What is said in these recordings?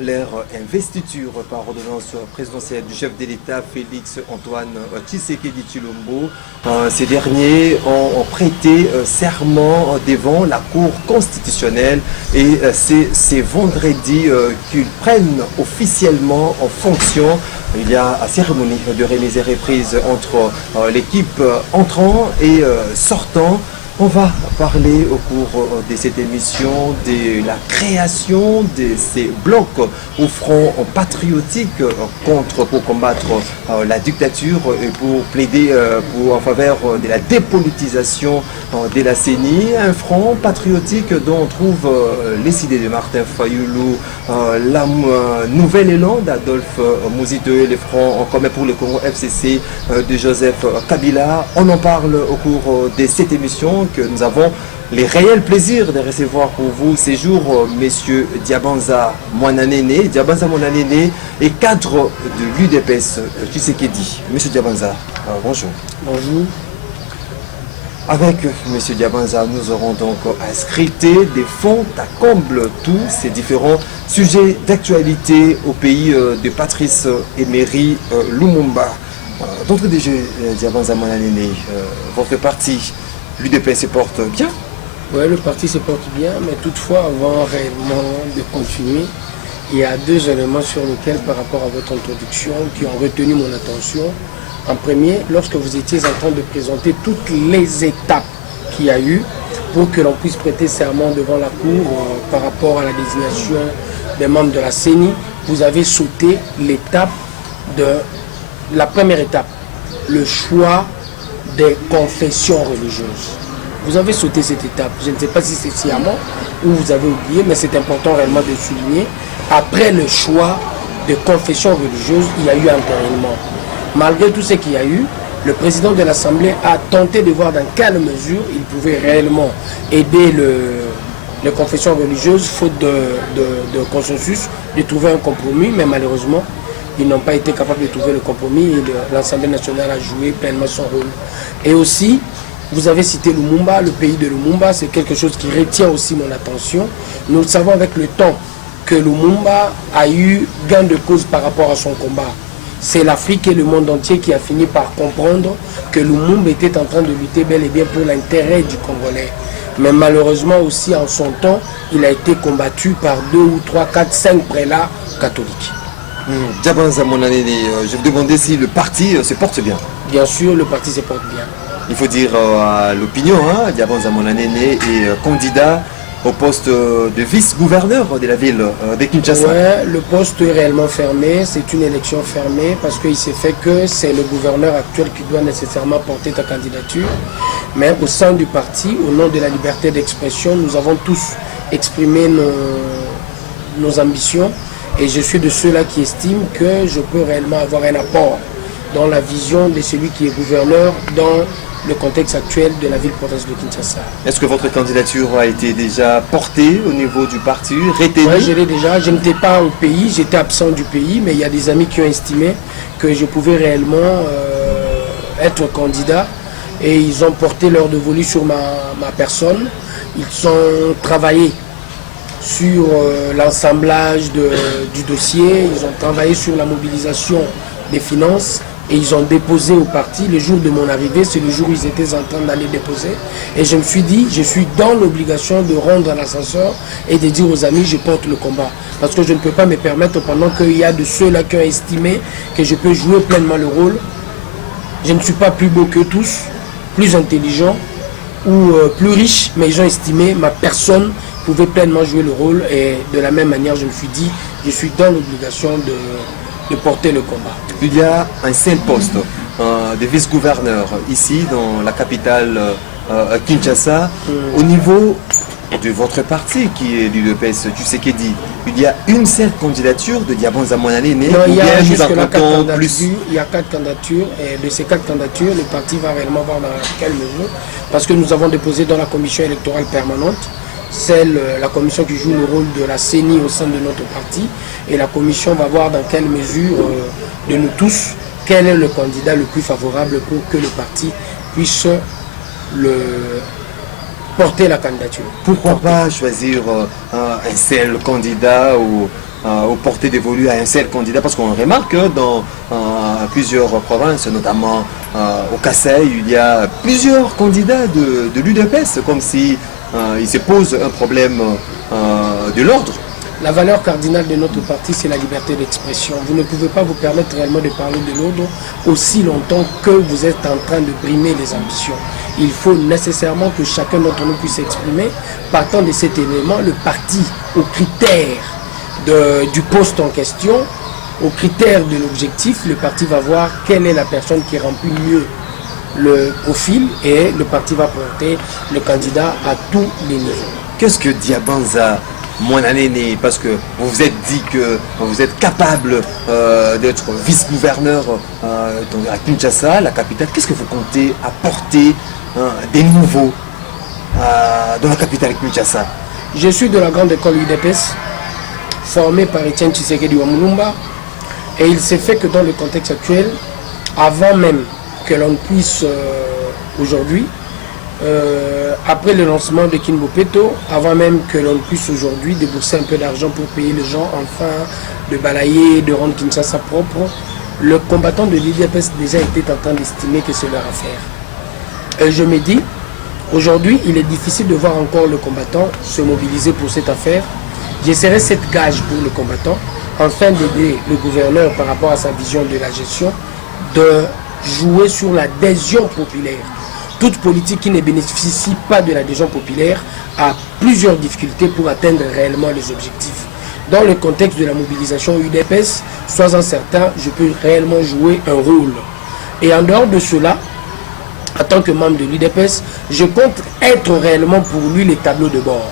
leur investiture par ordonnance présidentielle du chef de l'État Félix Antoine Tshisekedi Tshilombo. Ces derniers ont prêté serment devant la Cour constitutionnelle et c'est vendredi qu'ils prennent officiellement en fonction. Il y a une cérémonie de remise et reprise entre l'équipe entrant et sortant. On va parler au cours de cette émission de la création de ces blocs au front patriotique pour combattre la dictature et pour plaider en faveur de la dépolitisation de la CENI. Un front patriotique dont on trouve les idées de Martin Fayoulou, la nouvelle élan d'Adolphe Muzito et les fronts en commun pour le Congo FCC de Joseph Kabila. On en parle au cours de cette émission que nous avons les réels plaisirs de recevoir pour vous ces jours, messieurs Diabanza Mwananene. Diabanza Mwananene est cadre de l'UDPS Tshisekedi. Monsieur Diabanza, bonjour. Bonjour. Avec monsieur Diabanza, nous aurons donc à scripter des fonds à comble tous ces différents sujets d'actualité au pays de Patrice Emery Lumumba. D'entrée de jeu, Diabanza Mwananene, votre parti, l'UDPS se porte bien? Oui, le parti se porte bien, mais toutefois, avant réellement de continuer, il y a deux éléments sur lesquels, par rapport à votre introduction, qui ont retenu mon attention. En premier, lorsque vous étiez en train de présenter toutes les étapes qu'il y a eu pour que l'on puisse prêter serment devant la Cour par rapport à la désignation des membres de la CENI, vous avez sauté l'étape de la première étape, le choix des confessions religieuses. Vous avez sauté cette étape. Je ne sais pas si c'est sciemment ou vous avez oublié, mais c'est important réellement de souligner. Après le choix de confessions religieuses, il y a eu un enterrement. Malgré tout ce qu'il y a eu, le président de l'Assemblée a tenté de voir dans quelle mesure il pouvait réellement aider les confessions religieuses, faute de consensus, de trouver un compromis, mais malheureusement, ils n'ont pas été capables de trouver le compromis et l'Assemblée nationale a joué pleinement son rôle. Et aussi, vous avez cité Lumumba, le pays de Lumumba, c'est quelque chose qui retient aussi mon attention. Nous le savons avec le temps que Lumumba a eu gain de cause par rapport à son combat. C'est l'Afrique et le monde entier qui a fini par comprendre que Lumumba était en train de lutter bel et bien pour l'intérêt du Congolais. Mais malheureusement aussi en son temps, il a été combattu par 2 ou 3, 4, 5 prélats catholiques. Diabanza Mwananene, je vous demandais si le parti se porte bien. Bien sûr, le parti se porte bien. Il faut dire à l'opinion, Diabanza Mwananene est candidat au poste de vice-gouverneur de la ville de Kinshasa. Oui, le poste est réellement fermé, c'est une élection fermée parce qu'il s'est fait que c'est le gouverneur actuel qui doit nécessairement porter ta candidature. Mais au sein du parti, au nom de la liberté d'expression, nous avons tous exprimé nos ambitions. Et je suis de ceux-là qui estiment que je peux réellement avoir un apport dans la vision de celui qui est gouverneur dans le contexte actuel de la ville-province de Kinshasa. Est-ce que votre candidature a été déjà portée au niveau du parti, retenue? Oui, je l'ai déjà. Je n'étais pas au pays, j'étais absent du pays, mais il y a des amis qui ont estimé que je pouvais réellement être candidat et ils ont porté leur dévolu sur ma personne. Ils ont travaillé sur l'assemblage du dossier, ils ont travaillé sur la mobilisation des finances et ils ont déposé au parti. Le jour de mon arrivée, c'est le jour où ils étaient en train d'aller déposer. Et je me suis dit, je suis dans l'obligation de rendre l'ascenseur et de dire aux amis, je porte le combat. Parce que je ne peux pas me permettre, pendant qu'il y a de ceux-là qui ont estimé que je peux jouer pleinement le rôle. Je ne suis pas plus beau que tous, plus intelligent ou plus riche, mais ils ont estimé ma personne pouvait pleinement jouer le rôle et de la même manière je me suis dit je suis dans l'obligation de porter le combat. Il y a un seul poste de vice-gouverneur ici dans la capitale Kinshasa. Au niveau de votre parti qui est l'UDPS Tshisekedi, il y a une seule candidature de Diabanza Mwananene. Non, il y a jusque-là 4 candidatures. Il y a 4 candidatures et de ces 4 candidatures, le parti va réellement voir dans quelle mesure, parce que nous avons déposé dans la commission électorale permanente la commission qui joue le rôle de la CENI au sein de notre parti, et la commission va voir dans quelle mesure de nous tous quel est le candidat le plus favorable pour que le parti puisse porter la candidature. Pourquoi pas choisir un seul candidat ou aux portées dévolues à un seul candidat, parce qu'on remarque que dans plusieurs provinces, notamment au Kassai, il y a plusieurs candidats de l'UDPS, comme si il se pose un problème de l'ordre. La valeur cardinale de notre parti, c'est la liberté d'expression. Vous ne pouvez pas vous permettre réellement de parler de l'ordre aussi longtemps que vous êtes en train de brimer les ambitions. Il faut nécessairement que chacun d'entre nous puisse s'exprimer. Partant de cet élément, le parti, aux critères du poste en question, aux critères de l'objectif, le parti va voir quelle est la personne qui remplit mieux le profil et le parti va porter le candidat à tous les niveaux. Qu'est-ce que Diabanza Mwananene, parce que vous vous êtes dit que vous êtes capable d'être vice-gouverneur à Kinshasa, la capitale. Qu'est-ce que vous comptez apporter des nouveaux dans la capitale Kinshasa? Je suis de la grande école UDPS, formé par Etienne Tshisekedi Wamulumba, et il s'est fait que dans le contexte actuel, avant même que l'on puisse aujourd'hui, après le lancement de Kinbopeto, avant même que l'on puisse aujourd'hui débourser un peu d'argent pour payer les gens, enfin de balayer, de rendre Kinshasa propre, le combattant de l'UDPS déjà était en train d'estimer que c'est leur affaire. Et je me dis, aujourd'hui, il est difficile de voir encore le combattant se mobiliser pour cette affaire. J'essaierai cette gage pour le combattant, afin d'aider le gouverneur par rapport à sa vision de la gestion, de jouer sur l'adhésion populaire. Toute politique qui ne bénéficie pas de l'adhésion populaire a plusieurs difficultés pour atteindre réellement les objectifs. Dans le contexte de la mobilisation UDPS, sois-en certain, je peux réellement jouer un rôle. Et en dehors de cela, en tant que membre de l'UDPS, je compte être réellement pour lui les tableaux de bord.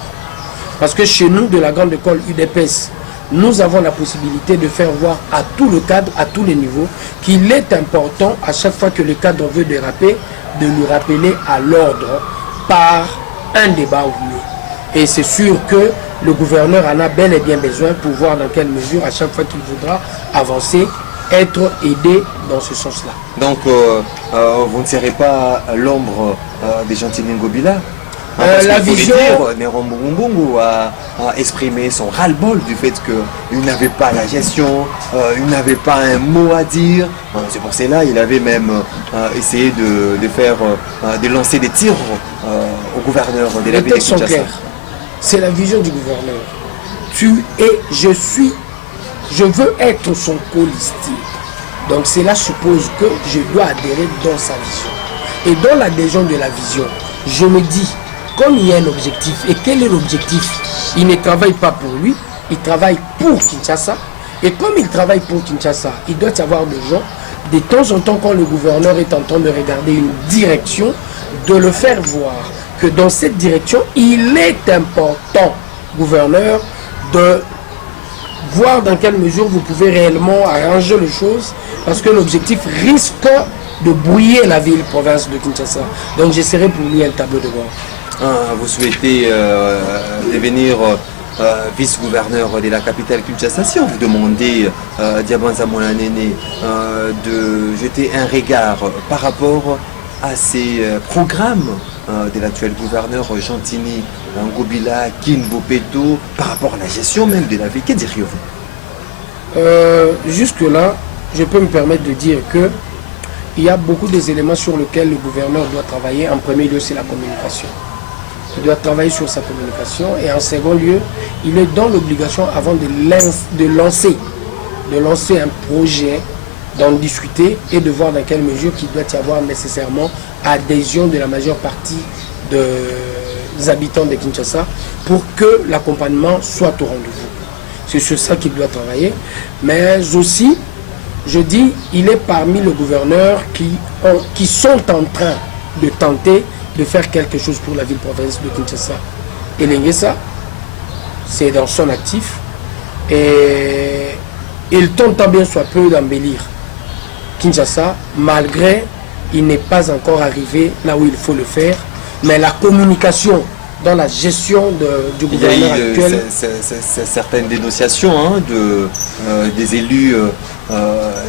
Parce que chez nous, de la grande école UDPS, nous avons la possibilité de faire voir à tout le cadre, à tous les niveaux, qu'il est important, à chaque fois que le cadre veut déraper, de lui rappeler à l'ordre par un débat ou mieux. Et c'est sûr que le gouverneur en a bel et bien besoin pour voir dans quelle mesure, à chaque fois qu'il voudra avancer, être aidé dans ce sens-là. Donc, vous ne serez pas à l'ombre des gentils Ngobila? La vision... Néron Mourumbungu a exprimé son ras-le-bol du fait qu'il n'avait pas la gestion, il n'avait pas un mot à dire. C'est pour cela qu'il avait même essayé de lancer des tirs au gouverneur de la ville de Kinshasa. C'est la vision du gouverneur. Je veux être son colistier. Donc cela suppose que je dois adhérer dans sa vision. Et dans l'adhésion de la vision, je me dis, comme il y a un objectif, et quel est l'objectif? Il ne travaille pas pour lui, il travaille pour Kinshasa. Et comme il travaille pour Kinshasa, il doit y avoir des gens, de temps en temps, quand le gouverneur est en train de regarder une direction, de le faire voir que dans cette direction, il est important, gouverneur, de voir dans quelle mesure vous pouvez réellement arranger les choses, parce que l'objectif risque de brouiller la ville-province de Kinshasa. Donc j'essaierai pour lui un tableau de bord. Vous souhaitez devenir vice-gouverneur de la capitale Kinshasa. Si on vous demandait, Diabanza Mwananene, de jeter un regard par rapport à ces programmes de l'actuel gouverneur Gentini Ngobila, Kinbopeto, par rapport à la gestion même de la ville, que diriez-vous? Jusque-là, je peux me permettre de dire que il y a beaucoup des éléments sur lesquels le gouverneur doit travailler. En premier lieu, c'est la communication. Il doit travailler sur sa communication. Et en second lieu, il est dans l'obligation, avant de lancer un projet, d'en discuter et de voir dans quelle mesure il doit y avoir nécessairement adhésion de la majeure partie des habitants de Kinshasa pour que l'accompagnement soit au rendez-vous. C'est sur ça qu'il doit travailler. Mais aussi, je dis, il est parmi les gouverneurs qui sont en train de tenter de faire quelque chose pour la ville-province de Kinshasa. Et Lengesa, c'est dans son actif. Et il tente tant bien soit peu d'embellir Kinshasa, malgré il n'est pas encore arrivé là où il faut le faire. Mais la communication dans la gestion du gouvernement actuel... Il y a eu certaines dénonciations des élus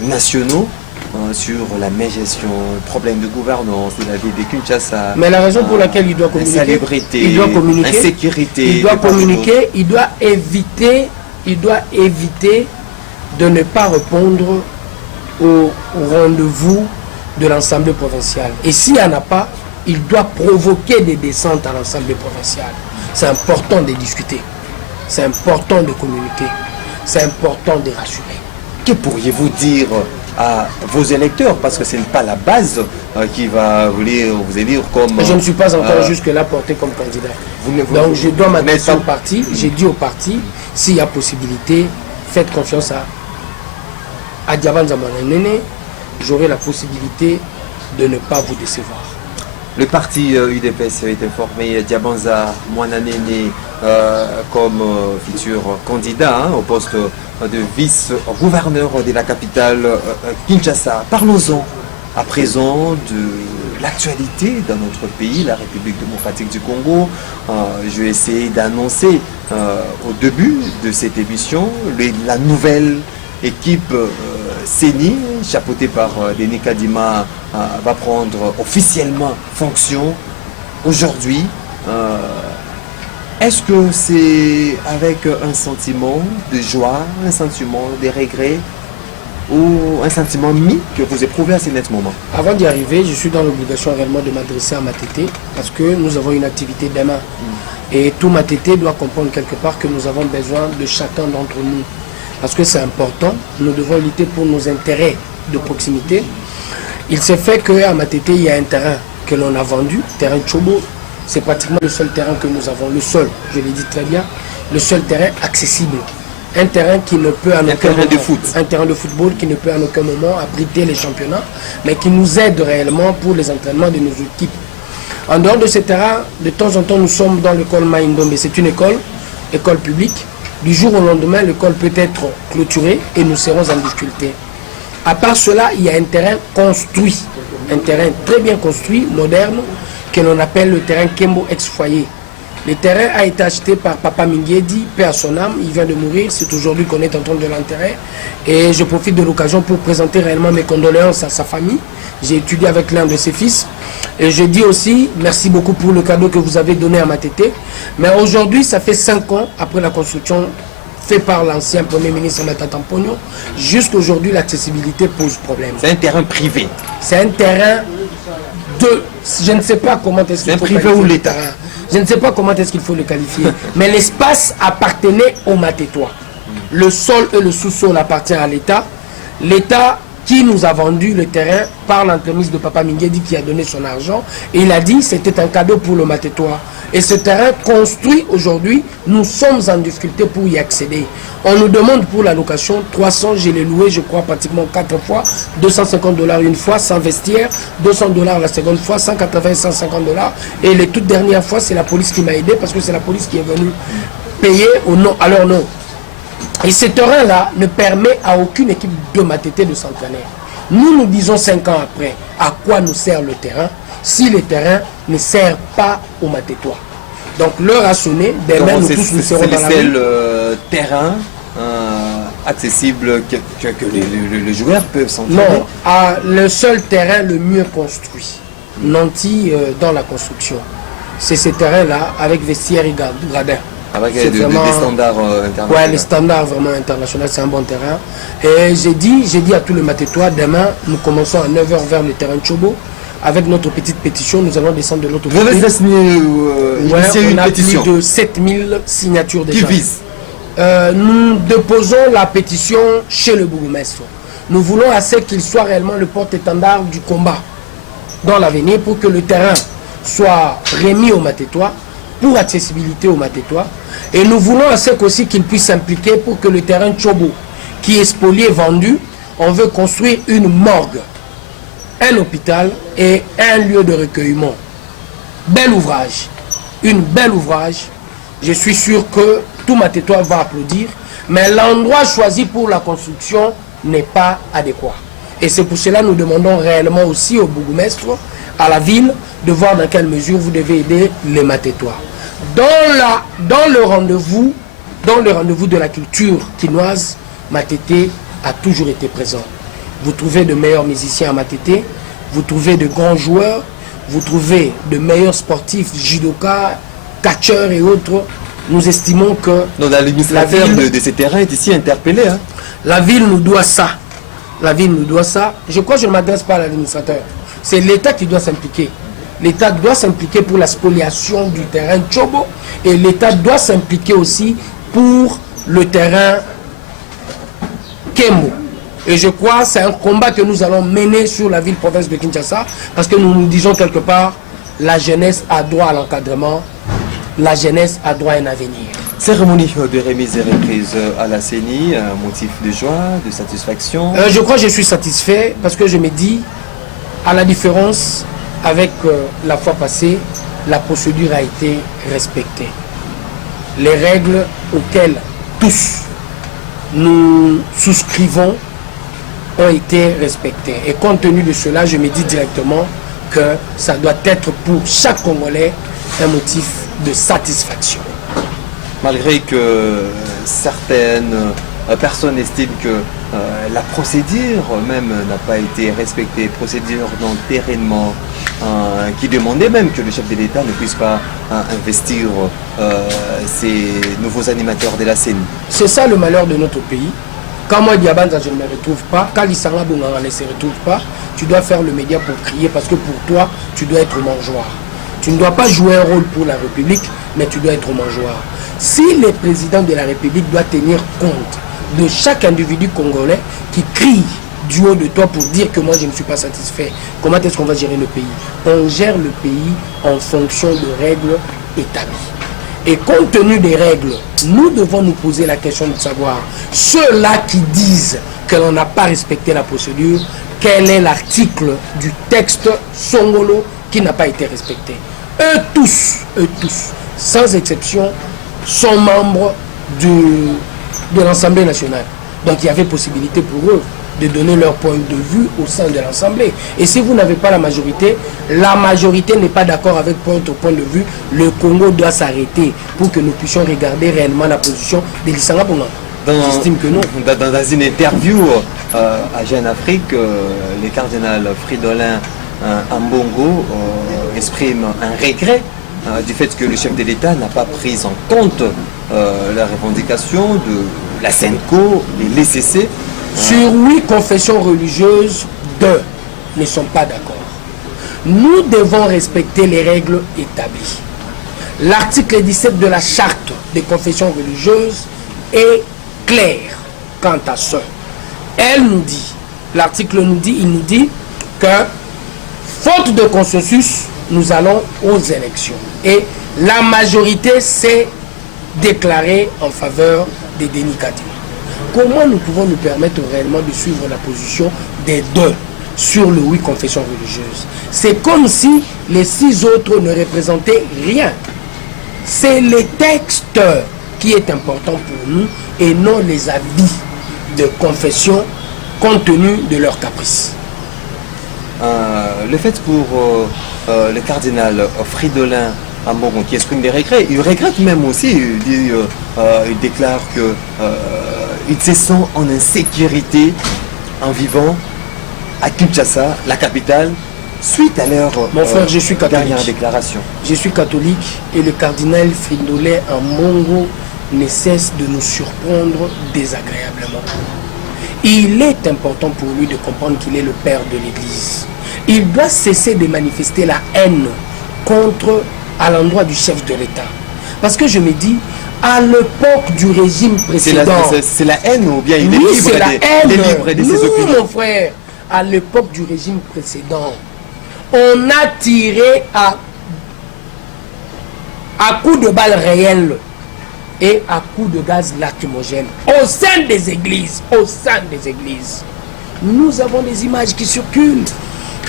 nationaux sur la mégestion, problème de gouvernance de la ville de Kinshasa. Mais la raison pour laquelle il doit communiquer, insécurité, il doit communiquer, il doit éviter il doit éviter de ne pas répondre au rendez-vous de l'Assemblée provinciale. Et s'il n'y en a pas, il doit provoquer des descentes à l'Assemblée provinciale. C'est important de discuter. C'est important de communiquer. C'est important de rassurer. Que pourriez-vous dire à vos électeurs? Parce que ce n'est pas la base qui va vous élire comme... Je ne suis pas encore jusque-là porté comme candidat. Donc je dois m'adresser au parti. J'ai dit au parti, s'il y a possibilité, faites confiance à Diabanza Mwananene. J'aurai la possibilité de ne pas vous décevoir. Le parti UDPS est informé Diabanza Mwananene comme futur candidat au poste de vice-gouverneur de la capitale Kinshasa. Parlons-en à présent de l'actualité dans notre pays, la République démocratique du Congo. Je vais essayer d'annoncer au début de cette émission la nouvelle équipe CENI, chapeautée par Denis Kadima, va prendre officiellement fonction aujourd'hui. Est-ce que c'est avec un sentiment de joie, un sentiment de regret ou un sentiment mis que vous éprouvez à ce net moment? Avant d'y arriver, je suis dans l'obligation réellement de m'adresser à Matete parce que nous avons une activité demain. Et tout Matete doit comprendre quelque part que nous avons besoin de chacun d'entre nous. Parce que c'est important, nous devons lutter pour nos intérêts de proximité. Il s'est fait qu'à Matete, il y a un terrain que l'on a vendu, terrain Chobo. C'est pratiquement le seul terrain que nous avons, le seul, je l'ai dit très bien, le seul terrain accessible. Un terrain qui ne peut en aucun moment, un terrain de football qui ne peut en aucun moment abriter les championnats, mais qui nous aide réellement pour les entraînements de nos équipes. En dehors de ce terrain, de temps en temps, nous sommes dans l'école Maïndombe. C'est une école publique. Du jour au lendemain, l'école peut être clôturée et nous serons en difficulté. À part cela, il y a un terrain construit, un terrain très bien construit, moderne, que l'on appelle le terrain Kembo ex-foyer. Le terrain a été acheté par Papa Mingiedi, paix à son âme, il vient de mourir, c'est aujourd'hui qu'on est en train de l'enterrer. Et je profite de l'occasion pour présenter réellement mes condoléances à sa famille. J'ai étudié avec l'un de ses fils. Et je dis aussi, merci beaucoup pour le cadeau que vous avez donné à Matete. Mais aujourd'hui, ça fait 5 ans après la construction faite par l'ancien Premier ministre Matata Mpogno. Jusqu'aujourd'hui, l'accessibilité pose problème. C'est un terrain privé. C'est un terrain de... Je ne sais pas comment est-ce qu'il faut privé ou l'État. Je ne sais pas comment est-ce qu'il faut le qualifier. Mais l'espace appartenait aux Matétois. Le sol et le sous-sol appartiennent à l'État. L'État qui nous a vendu le terrain par l'entremise de Papa Mingiedi qui a donné son argent. Et il a dit que c'était un cadeau pour le Matétois. Et ce terrain construit aujourd'hui, nous sommes en difficulté pour y accéder. On nous demande pour la location 300, je l'ai loué je crois pratiquement 4 fois, $250 une fois sans vestiaire, $200 la seconde fois, 180 et 150 $. Et les toutes dernières fois, c'est la police qui m'a aidé parce que c'est la police qui est venue payer au nom, à leur nom. Et ce terrain-là ne permet à aucune équipe de Matete de s'entraîner. Nous disons 5 ans après, à quoi nous sert le terrain si le terrain ne sert pas aux Matétois. Donc l'heure a sonné, demain nous tous nous serons dans la rue. C'est le terrain accessible que les joueurs peuvent s'entraîner. Non, le seul terrain le mieux construit, nanti dans la construction. C'est ce terrain-là avec vestiaire et gradin. Avec des standards internationaux. Ouais, les standards vraiment internationaux, c'est un bon terrain. Et j'ai dit à tous les Matétois, demain, nous commençons à 9 h vers le terrain Chobo. Avec notre petite pétition, nous allons descendre de l'autre côté. Vous avez signé une pétition plus de 7000 signatures déjà. Qui vise nous déposons la pétition chez le bourgmestre. Nous voulons assez qu'il soit réellement le porte-étendard du combat dans l'avenir pour que le terrain soit remis aux Matétois, pour accessibilité aux Matétois. Et nous voulons assez aussi qu'il puisse s'impliquer pour que le terrain Chobo, qui est spolié, vendu, on veut construire une morgue, un hôpital et un lieu de recueillement. Bel ouvrage, une belle ouvrage. Je suis sûr que tout Matétois va applaudir, mais l'endroit choisi pour la construction n'est pas adéquat. Et c'est pour cela que nous demandons réellement aussi au bourgmestre, à la ville, de voir dans quelle mesure vous devez aider les Matétois. Dans le rendez-vous de la culture quinoise, Matete a toujours été présent. Vous trouvez de meilleurs musiciens à Matete, vous trouvez de grands joueurs, vous trouvez de meilleurs sportifs, judokas, catcheurs et autres nous estimons que Donc l'administrateur La ville- de ces terrains est ici interpellé. Hein. la ville nous doit ça. La ville nous doit ça. Je crois que je ne m'adresse pas à l'administrateur. C'est l'État qui doit s'impliquer. L'État doit s'impliquer pour la spoliation du terrain Tchobo et l'État doit s'impliquer aussi pour le terrain Kemo. Et je crois que c'est un combat que nous allons mener sur la ville-province de Kinshasa parce que nous nous disons quelque part, la jeunesse a droit à l'encadrement, la jeunesse a droit à un avenir. Cérémonie de remise et reprise à la CENI, un motif de joie, de satisfaction. Je crois que je suis satisfait parce que je me dis, à la différence avec la fois passée, la procédure a été respectée. Les règles auxquelles tous nous souscrivons ont été respectées. Et compte tenu de cela, je me dis directement que ça doit être pour chaque Congolais un motif de satisfaction. Malgré que certaines personnes estiment que la procédure même n'a pas été respectée, procédure d'enterrement qui demandait même que le chef de l'État ne puisse pas investir ces nouveaux animateurs de la scène. C'est ça le malheur de notre pays. Quand moi, Diabanza, je ne me retrouve pas, quand Lissanga Bonganga ne se retrouve pas, tu dois faire le média pour crier parce que pour toi, tu dois être mangeoire. Tu ne dois pas jouer un rôle pour la République, mais tu dois être mangeoire. Si le président de la République doit tenir compte de chaque individu congolais qui crie du haut de toi pour dire que moi je ne suis pas satisfait, comment est-ce qu'on va gérer le pays? On gère le pays en fonction de règles établies. Et compte tenu des règles, nous devons nous poser la question de savoir, ceux-là qui disent que l'on n'a pas respecté la procédure, quel est l'article du texte Songolo qui n'a pas été respecté? Eux tous, sans exception, sont membres de l'Assemblée nationale. Donc il y avait possibilité pour eux de donner leur point de vue au sein de l'Assemblée. Et si vous n'avez pas la majorité n'est pas d'accord avec votre point de vue, le Congo doit s'arrêter pour que nous puissions regarder réellement la position de Lissanga Bonganga. J'estime que non. Dans une interview à Jeune Afrique, le cardinal Fridolin Ambongo exprime un regret du fait que le chef de l'État n'a pas pris en compte la revendication de la SENCO, les LCC. Sur 8 confessions religieuses, 2 ne sont pas d'accord. Nous devons respecter les règles établies. L'article 17 de la charte des confessions religieuses est clair quant à ça. Elle nous dit, l'article nous dit, il nous dit que faute de consensus, nous allons aux élections. Et la majorité s'est déclarée en faveur de Denis Kadima. Comment nous pouvons nous permettre réellement de suivre la position des 2 sur le 8 confessions religieuses? C'est comme si les 6 autres ne représentaient rien. C'est le texte qui est important pour nous et non les avis de confession compte tenu de leurs caprices. Le fait pour le cardinal Fridolin Ambongo qui exprime des regrets, il regrette même aussi, il déclare que il se sent en insécurité en vivant à Kinshasa, la capitale, suite à leur Mon frère, je suis catholique. dernière déclaration. Je suis catholique et le cardinal Fridolin Ambongo ne cesse de nous surprendre désagréablement. Il est important pour lui de comprendre qu'il est le père de l'Église. Il doit cesser de manifester la haine à l'endroit du chef de l'État. Parce que je me dis, à l'époque du régime précédent... C'est la haine ou bien il est oui, libre, c'est la haine. il est libre de ses opinions? Mon frère, à l'époque du régime précédent, on a tiré à coups de balles réelles et à coups de gaz lacrymogène au sein des églises. Nous avons des images qui circulent.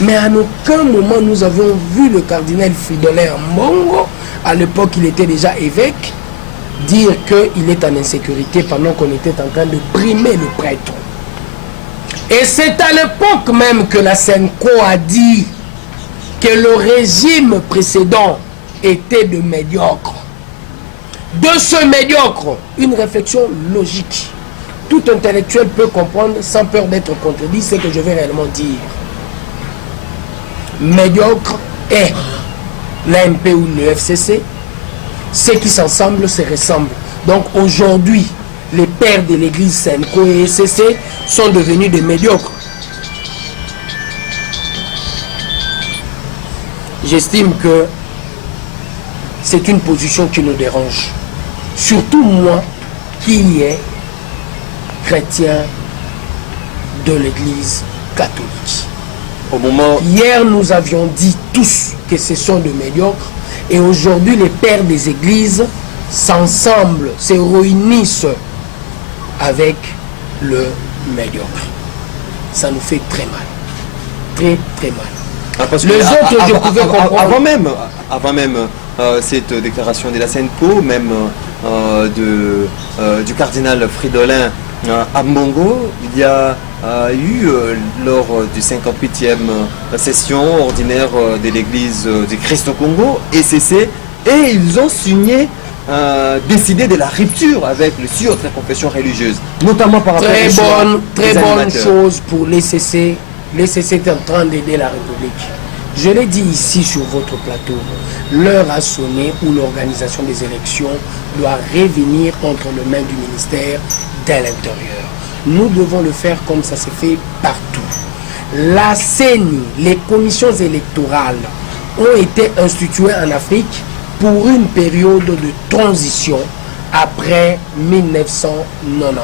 Mais à aucun moment nous avions vu le cardinal Fridolin Ambongo, à l'époque il était déjà évêque, dire qu'il est en insécurité pendant qu'on était en train de primer le prêtre. Et c'est à l'époque même que la SENCO a dit que le régime précédent était de médiocre. De ce médiocre, une réflexion logique. Tout intellectuel peut comprendre sans peur d'être contredit ce que je vais réellement dire. Médiocre est l'AMP ou le FCC, ceux qui s'ensemble se ressemblent. Donc aujourd'hui, les pères de l'église Senko et SCC sont devenus des médiocres. J'estime que c'est une position qui nous dérange. Surtout moi, qui est chrétien de l'église catholique. Au moment... Hier, nous avions dit tous que ce sont de médiocres. Et aujourd'hui, les pères des églises s'ensemble, se réunissent avec le médiocre. Ça nous fait très mal. Très, très mal. Ah, parce Les autres, je pouvais comprendre. Avant même cette déclaration de la Senko, même du cardinal Fridolin Ambongo, il y a eu lors du 58e session ordinaire de l'église du Christ au Congo, ECC, et ils ont signé, décidé de la rupture avec les autres confessions religieuses, notamment par rapport très bonne chose pour l'ECC. L'ECC est en train d'aider la République. Je l'ai dit ici sur votre plateau, l'heure a sonné où l'organisation des élections doit revenir entre les mains du ministère de l'Intérieur. Nous devons le faire comme ça se fait partout. La CENI, les commissions électorales ont été instituées en Afrique pour une période de transition après 1990.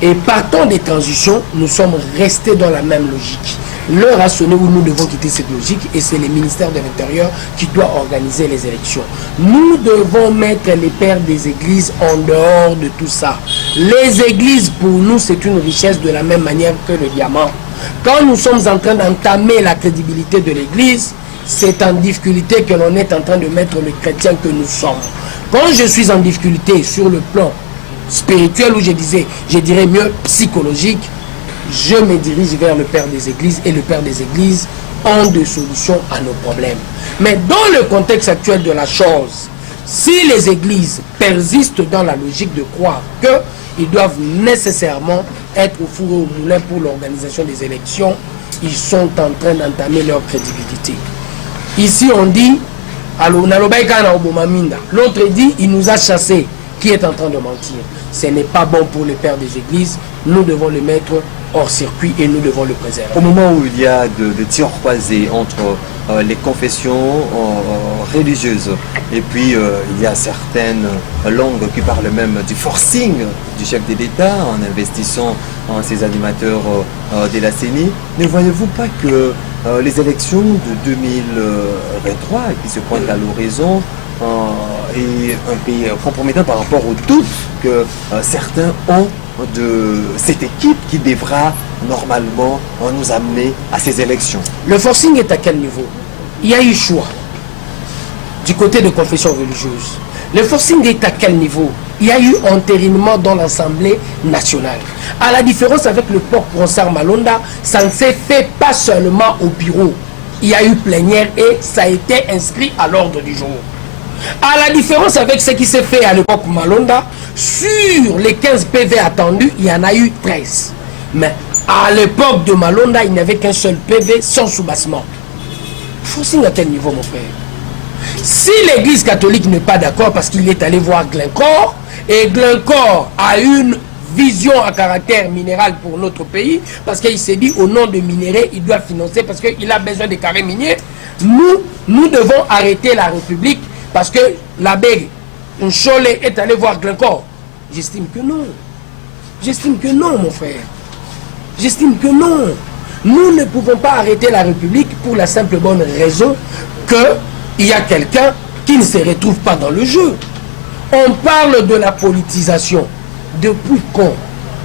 Et partant des transitions, nous sommes restés dans la même logique. L'heure a sonné où nous devons quitter cette logique et c'est le ministère de l'Intérieur qui doit organiser les élections. Nous devons mettre les pères des églises en dehors de tout ça. Les églises, pour nous, c'est une richesse de la même manière que le diamant. Quand nous sommes en train d'entamer la crédibilité de l'église, c'est en difficulté que l'on est en train de mettre le chrétien que nous sommes. Quand je suis en difficulté sur le plan spirituel, ou je dirais mieux psychologique, je me dirige vers le Père des Églises et le Père des Églises ont des solutions à nos problèmes. Mais dans le contexte actuel de la chose, si les Églises persistent dans la logique de croire qu'ils doivent nécessairement être au four et au moulin pour l'organisation des élections, ils sont en train d'entamer leur crédibilité. Ici on dit, l'autre dit, il nous a chassés. Qui est en train de mentir? Ce n'est pas bon pour les pères des églises. Nous devons le mettre hors circuit et nous devons le préserver. Au moment où il y a de tirs croisés entre les confessions religieuses et puis il y a certaines langues qui parlent même du forcing du chef de l'État en investissant en ces animateurs de la CENI, ne voyez-vous pas que les élections de 2023 qui se pointent à l'horizon et un pays compromettant par rapport aux doutes que certains ont de cette équipe qui devra normalement nous amener à ces élections? Le forcing est à quel niveau? Il y a eu choix du côté de confessions religieuses. Le forcing est à quel niveau? Il y a eu entérinement dans l'Assemblée nationale. À la différence avec le port Ronsard Malonda, ça ne s'est fait pas seulement au bureau. Il y a eu plénière et ça a été inscrit à l'ordre du jour. À la différence avec ce qui s'est fait à l'époque Malonda, sur les 15 PV attendus, il y en a eu 13. Mais à l'époque de Malonda, il n'y avait qu'un seul PV sans soubassement. Forcing à quel niveau, mon frère? Si l'église catholique n'est pas d'accord parce qu'il est allé voir Glencore, et Glencore a une vision à caractère minéral pour notre pays, parce qu'il s'est dit au nom de minerais, il doit financer parce qu'il a besoin de carrés miniers, nous devons arrêter la République parce que l'abbé Nchole est allé voir Glencore. J'estime que non. J'estime que non, mon frère. J'estime que non. Nous ne pouvons pas arrêter la République pour la simple bonne raison qu'il y a quelqu'un qui ne se retrouve pas dans le jeu. On parle de la politisation. Depuis quand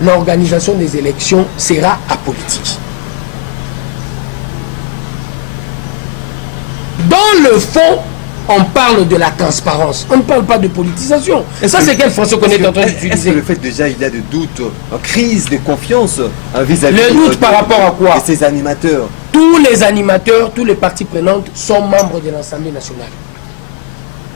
l'organisation des élections sera apolitique? Dans le fond, on parle de la transparence. On ne parle pas de politisation. Ça, c'est quelle français qu'on est en train d'utiliser? Est-ce que le fait déjà, il y a de doutes, crise de confiance vis-à-vis le doute par rapport à quoi? de ces animateurs? Tous les animateurs, tous les parties prenantes sont membres de l'Assemblée nationale.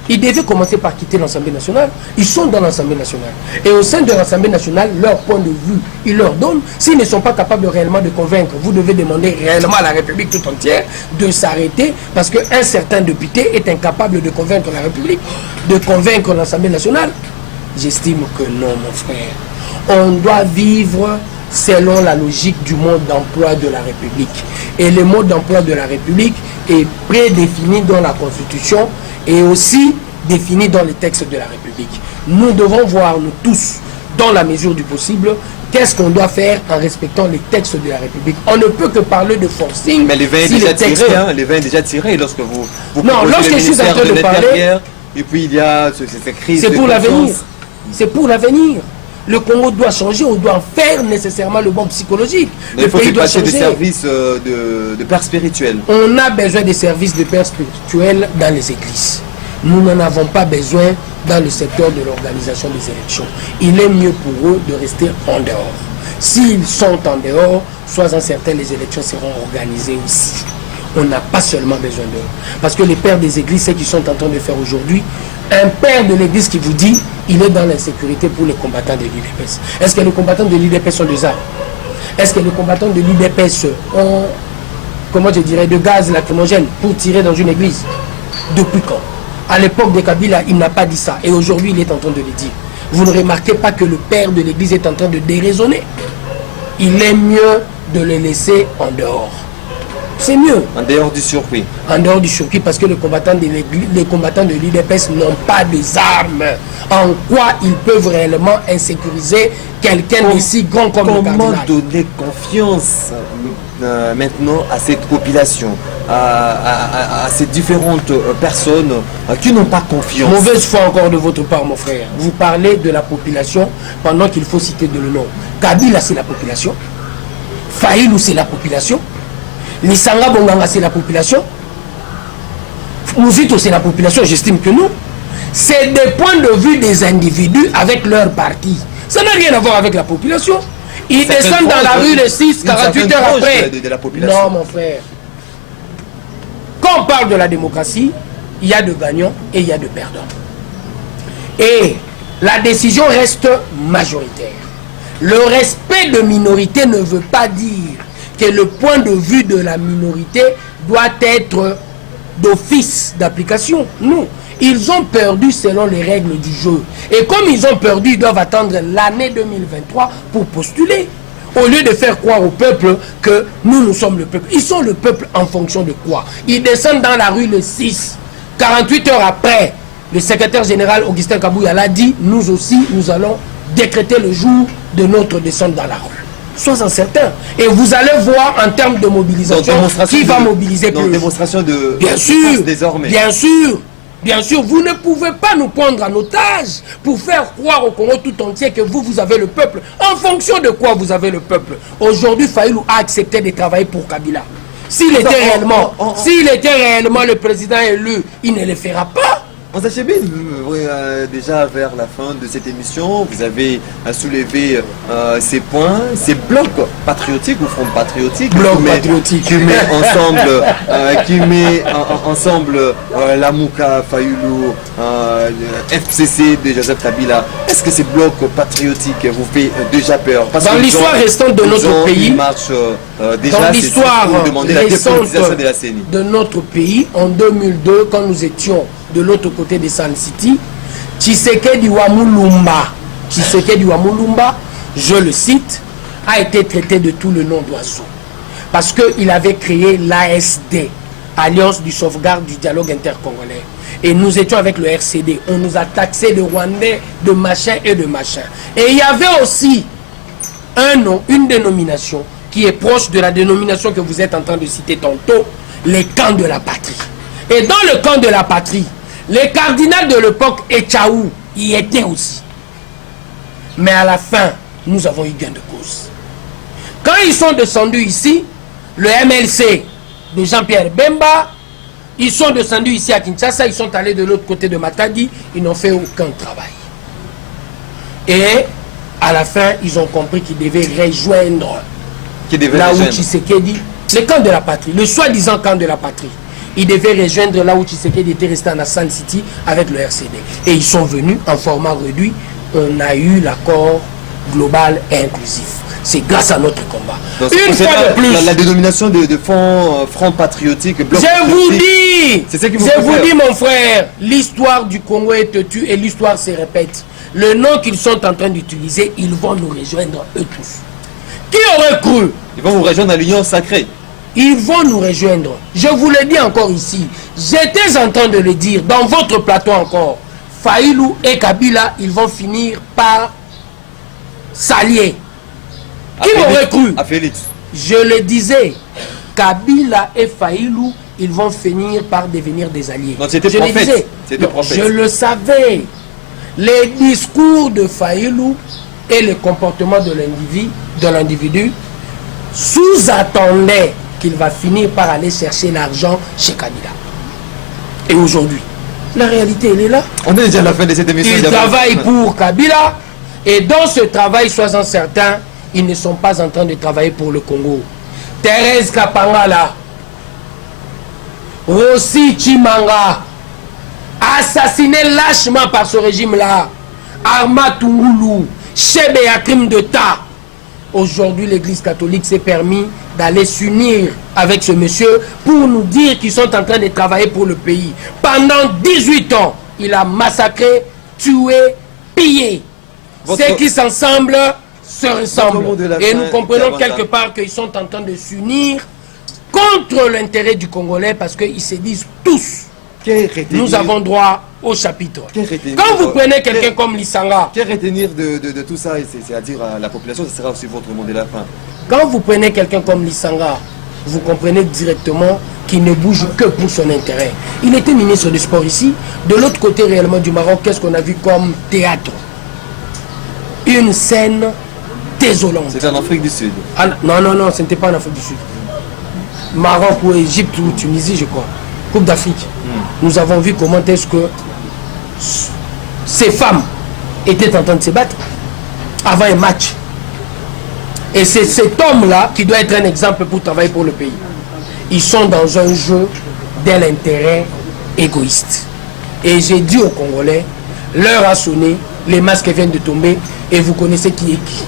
Ils devaient commencer par quitter l'Assemblée nationale. Ils sont dans l'Assemblée nationale. Et au sein de l'Assemblée nationale, leur point de vue, ils leur donnent. S'ils ne sont pas capables réellement de convaincre, vous devez demander réellement à la République tout entière de s'arrêter parce qu'un certain député est incapable de convaincre la République, de convaincre l'Assemblée nationale. J'estime que non, mon frère. On doit vivre selon la logique du mode d'emploi de la République. Et le mode d'emploi de la République est prédéfini dans la Constitution et aussi défini dans les textes de la République. Nous devons voir, nous tous, dans la mesure du possible, qu'est-ce qu'on doit faire en respectant les textes de la République. On ne peut que parler de forcing. Mais les vins est déjà tiré, hein, les vins est déjà tiré lorsque vous non, lorsque je suis en train de parler, et puis il y a cette crise. C'est pour l'avenir. C'est pour l'avenir. Le Congo doit changer, on doit faire nécessairement le bon psychologique. Le pays doit changer. Des services de pères spirituels. On a besoin des services de pères spirituels dans les églises. Nous n'en avons pas besoin dans le secteur de l'organisation des élections. Il est mieux pour eux de rester en dehors. S'ils sont en dehors, soyez certains, les élections seront organisées aussi. On n'a pas seulement besoin d'eux. Parce que les pères des églises, ce qu'ils sont en train de faire aujourd'hui, un père de l'église qui vous dit il est dans l'insécurité pour les combattants de l'IDPS. Est-ce que les combattants de l'IDPS ont des armes? Est-ce que les combattants de l'IDPS ont, comment je dirais, de gaz lacrymogène pour tirer dans une église? Depuis quand? À l'époque de Kabila, il n'a pas dit ça. Et aujourd'hui, il est en train de le dire. Vous ne remarquez pas que le père de l'église est en train de déraisonner? Il est mieux de le laisser en dehors. C'est mieux. En dehors du circuit. En dehors du circuit, parce que les combattants de l'IDPS n'ont pas des armes. En quoi ils peuvent réellement insécuriser quelqu'un d'aussi grand comme le cardinal? Comment donner confiance maintenant à cette population, à ces différentes personnes qui n'ont pas confiance? Mauvaise foi encore de votre part, mon frère. Vous parlez de la population pendant qu'il faut citer de le nom. Kabila, c'est la population. Faïlou, c'est la population. Lisanga Bonganga, c'est la population. Mouzito, c'est la population. J'estime que nous, c'est des points de vue des individus avec leur parti. Ça n'a rien à voir avec la population. Ils descendent dans la rue le 6, 48 heures après. De la population. Non, mon frère. Quand on parle de la démocratie, il y a de gagnants et il y a de perdants. Et la décision reste majoritaire. Le respect de minorité ne veut pas dire que le point de vue de la minorité doit être d'office d'application. Non. Ils ont perdu selon les règles du jeu. Et comme ils ont perdu, ils doivent attendre l'année 2023 pour postuler. Au lieu de faire croire au peuple que nous sommes le peuple. Ils sont le peuple en fonction de quoi? Ils descendent dans la rue le 6. 48 heures après, le secrétaire général Augustin Kabouya l'a dit, nous aussi, nous allons décréter le jour de notre descente dans la rue. Sois-en certain. Et vous allez voir en termes de mobilisation qui va mobiliser plus. Démonstration de bien sûr, désormais. Bien sûr. Bien sûr, vous ne pouvez pas nous prendre en otage pour faire croire au Congo tout entier que vous avez le peuple. En fonction de quoi vous avez le peuple? Aujourd'hui, Faïlou a accepté de travailler pour Kabila. S'il était réellement le président élu, il ne le fera pas. On s'achemine déjà vers la fin de cette émission. Vous avez soulevé ces points, ces blocs patriotiques ou front patriotique bloc patriotique qui met ensemble la Mouka, Fayoulou, FCC de Joseph Kabila. Est-ce que ces blocs patriotiques vous fait déjà peur? Parce dans l'histoire restante de notre pays, dans l'histoire récente de notre pays, en 2002, quand nous étions de l'autre côté de Sun City, Tshisekedi Wamulumba, je le cite, a été traité de tout le nom d'oiseau. Parce qu'il avait créé l'ASD, Alliance du sauvegarde du dialogue intercongolais. Et nous étions avec le RCD. On nous a taxé de Rwandais, de machin et de machin. Et il y avait aussi un nom, une dénomination qui est proche de la dénomination que vous êtes en train de citer tantôt, les camps de la patrie. Et dans le camp de la patrie, les cardinals de l'époque Echaou y étaient aussi. Mais à la fin, nous avons eu gain de cause. Quand ils sont descendus ici, le MLC de Jean-Pierre Bemba, ils sont descendus ici à Kinshasa, ils sont allés de l'autre côté de Matadi, ils n'ont fait aucun travail. Et à la fin, ils ont compris qu'ils devaient rejoindre là où Tshisekedi, le camp de la patrie, le soi-disant camp de la patrie. ils devaient rejoindre là où Tshisekedi était resté en Hassan City avec le RCD. Et ils sont venus en format réduit. On a eu l'accord global et inclusif. C'est grâce à notre combat. Donc, Une fois de plus, la dénomination de front patriotique, bloc je vous patriotique, dis, c'est ça qui vous je vous préfère. dis mon frère, l'histoire du Congo est têtue et l'histoire se répète. Le nom qu'ils sont en train d'utiliser, ils vont nous rejoindre eux tous. Qui aurait cru? Ils vont vous rejoindre à l'Union sacrée. Ils vont nous rejoindre. Je vous le dis encore ici. J'étais en train de le dire dans votre plateau encore. Faïlou et Kabila, ils vont finir par s'allier. Qui m'aurait cru? À Félix. Je le disais, Kabila et Faïlou, ils vont finir par devenir des alliés. Donc c'était Je le prophète. disais. C'était Non, prophète. je le savais. Les discours de Faïlou et le comportement de l'individu sous-attendaient qu'il va finir par aller chercher l'argent chez Kabila. Et aujourd'hui, la réalité, elle est là. On est déjà à la fin de cette émission. Ils travaillent pour Kabila. Et dans ce travail, soyez certains, ils ne sont pas en train de travailler pour le Congo. Thérèse Kapangala, Rossi Chimanga, assassiné lâchement par ce régime-là, Arma Tungulu, Chebe Akrim de Ta. Aujourd'hui, l'Église catholique s'est permis d'aller s'unir avec ce monsieur pour nous dire qu'ils sont en train de travailler pour le pays. Pendant 18 ans, il a massacré, tué, pillé. Ceux qui s'ensemble se ressemblent. Et nous comprenons quelque part qu'ils sont en train de s'unir contre l'intérêt du Congolais parce qu'ils se disent tous, nous avons droit au chapitre. Quand vous prenez quelqu'un comme Lissanga, que retenir de tout ça, c'est-à-dire à la population, ce sera aussi votre mot de la fin. quand vous prenez quelqu'un comme Lissanga, vous comprenez directement qu'il ne bouge que pour son intérêt. Il était ministre du sport ici. De l'autre côté réellement du Maroc, qu'est-ce qu'on a vu comme théâtre? Une scène désolante. C'était en Afrique du Sud. Ah, non, ce n'était pas en Afrique du Sud. Maroc ou Égypte ou Tunisie, je crois. Coupe d'Afrique. Nous avons vu comment est-ce que ces femmes étaient en train de se battre avant un match. Et c'est cet homme-là qui doit être un exemple pour travailler pour le pays. Ils sont dans un jeu d'un intérêt égoïste. Et j'ai dit aux Congolais, l'heure a sonné, les masques viennent de tomber et vous connaissez qui est qui.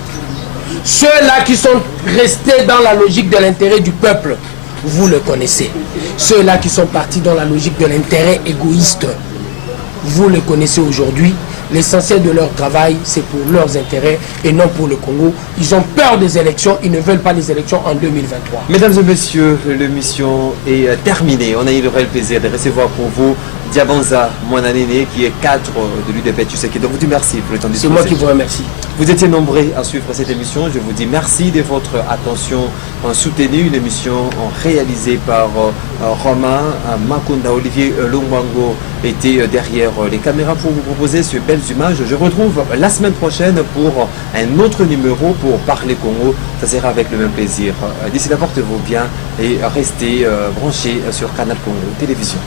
Ceux-là qui sont restés dans la logique de l'intérêt du peuple, vous le connaissez. Ceux-là qui sont partis dans la logique de l'intérêt égoïste, vous le connaissez aujourd'hui. L'essentiel de leur travail, c'est pour leurs intérêts et non pour le Congo. Ils ont peur des élections, ils ne veulent pas les élections en 2023. Mesdames et messieurs, l'émission est terminée. On a eu le réel plaisir de recevoir pour vous Diabanza Mwananene, qui est cadre de l'UDP Tshisekedi. Donc, vous dis merci pour le temps C'est moi qui vous remercie. Vous étiez nombreux à suivre cette émission. Je vous dis merci de votre attention soutenue. Une émission réalisée par Romain Makunda. Olivier Longwango était derrière les caméras pour vous proposer ces belles images. Je retrouve la semaine prochaine pour un autre numéro pour Parler Congo. Ça sera avec le même plaisir. D'ici là, portez-vous bien et restez branchés sur Canal Congo Télévision.